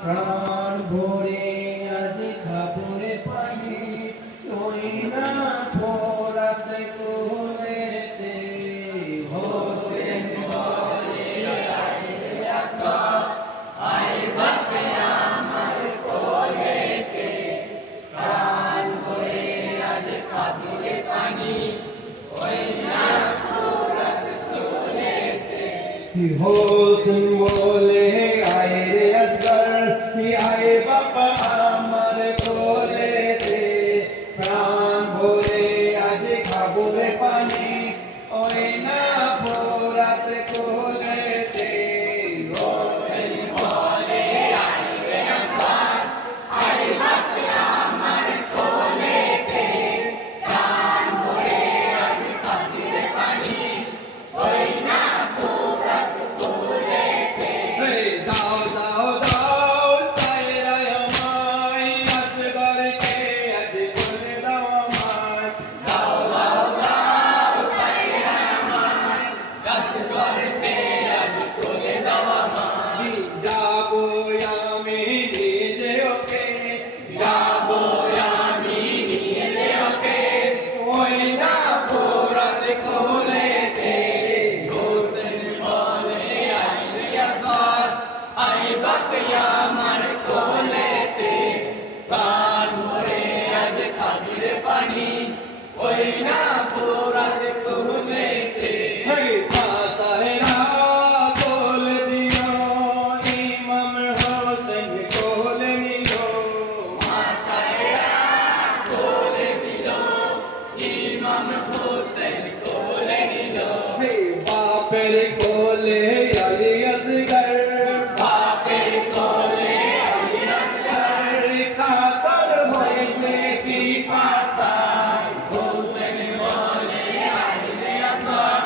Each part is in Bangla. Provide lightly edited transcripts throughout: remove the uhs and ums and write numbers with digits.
প্রাণ ভরে আজ খাবরে পানি ওই না ফোরাতে কোলেতে হোসেন বলে আই বাপে আমার কোলেতে প্রাণ ভরে আজ খাবরে পানি ওই না ফোরাতে কোলেতে হোসেন বলে আয় রে আসগর আয় বাবা আমার কোলেতে প্রাণ ভরে আজ খাবো রে পানি ওই না ফোরাতে কোলেতে হোসেন বলে আয় রে আসগর আয় বাবা আমার কোলেতে প্রাণ ভরে আজ খাবো রে পানি ওই না ফোরাতে কোলেতে দাও দাও দাও সাইরা আমায় আসগরকে আজ কোলে দাও আমায় দাও দাও দাও সাইরা আমায় আসগরকে আজ কোলে দাও আমায় যাবো আমি নিজে ওকে যাবো আমি নিজে ওকে ওই না ফোরাতে কোলেতে হোসেন বলে আই রে আসগর আই বাপে আমার কোলেতে প্রাণ ভরে আজ খাবি রে পানি ওই না ফোরাতে কোলেতে মাতাহেরা কোলে দিও ইমাম হোসেন কোলে নিও মাতাহেরা কোলে দিও ইমাম হোসেন কোলে নিও বাপের কোলে আলী আসগর বাপের কোলে আলী আসগর খাতর হয়েছে কি পাশায় হোসেন বলে আয় রে আসগর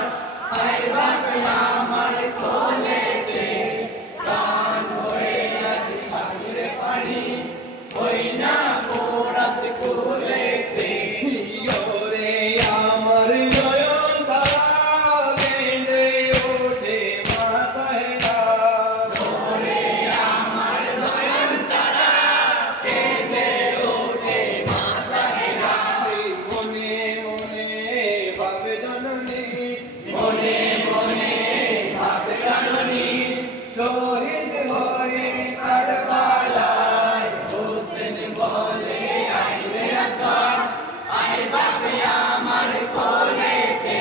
আয় বাপে আমার কোলেতে প্রাণ ভরে আজ খাবি রে পানি ওই না ফোরাতে কোলেতে ওরে আমার নয়ন তারা কেঁদে ওঠে মাতাহেরা ওরে আমার নয়ন তারা কেঁদে ওঠে মাতাহেরা মনে মনে ভাবে জননী মনে মনে ভাবে জননী শহীদ হয়ে কারবালায় হোসেন বলে আই রে আসগর আয় বাপে আমার কোলেতে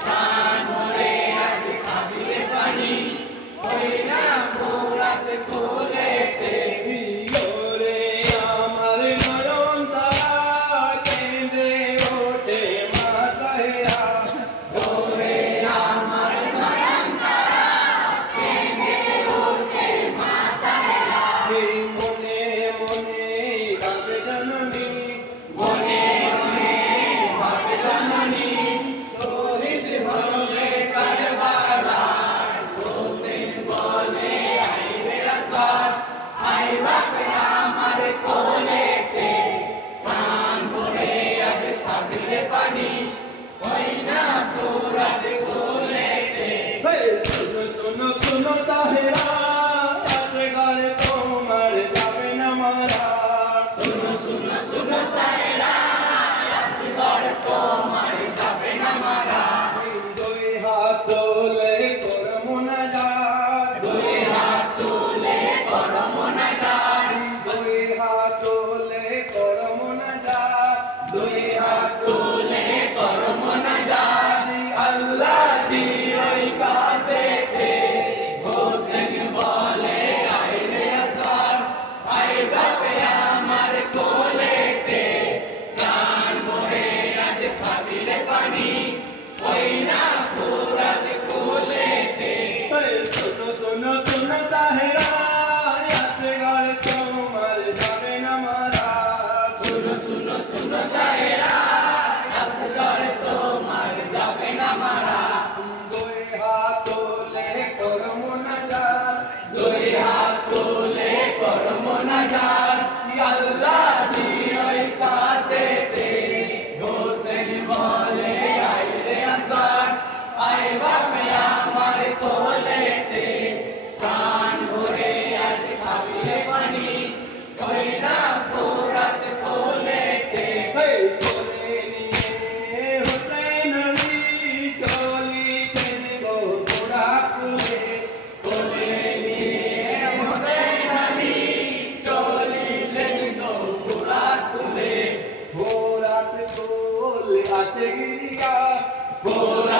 প্রাণ ভরে আজ খাবি রে পানি ওই না ফোরাতে কোলেতে ওরে আমার নয়ন তারা কেঁদে ওঠে মাতাহেরা ওরে আমার নয়ন তারা কেঁদে ওঠে মাতাহেরা মনে মনে ভাবে জননী মনে মনে ভাবে জননী শহীদ হলে কারবালায় হোসেন বলে আই রে আসগর আই বাপে আমার কোলেতে প্রাণ ভরে আজ খাবি রে পানি ওই না ফোরাতে কোলেতে শোনো শোনো শোনো তাহেরা আসগর তোমার যাবে না মারা শোনো শোনো শোনো সাহেরা আসগর তোমার যাবে না মারা দুই হাত তোলে করো মোনাজাত দুই হাত তোলে করো মোনাজাত দুই হাত তোলে করো মোনাজাত দুই হাত তোলে করো মোনাজাত আল্লাহ জিরই কাছেতে হোসেন বলে আই রে আসগর আই বাপে আমার কোলেতে প্রাণ ভরে আজ খাবি রে পানি ওই না ফোরাতে কোলেতে শোনো শোনো শোনো তাহেরা আসগর তোমার যাবে না মারা শোনো শোনো শোনো তাহেরা আসগর তোমার যাবে না মারা দুই হাত তোলে করো মোনাজাত দুই হাত তোলে করো মোনাজাত আল্লাহ জিরই কাছেতে হোসেন বলে আই রে আসগর ভুলে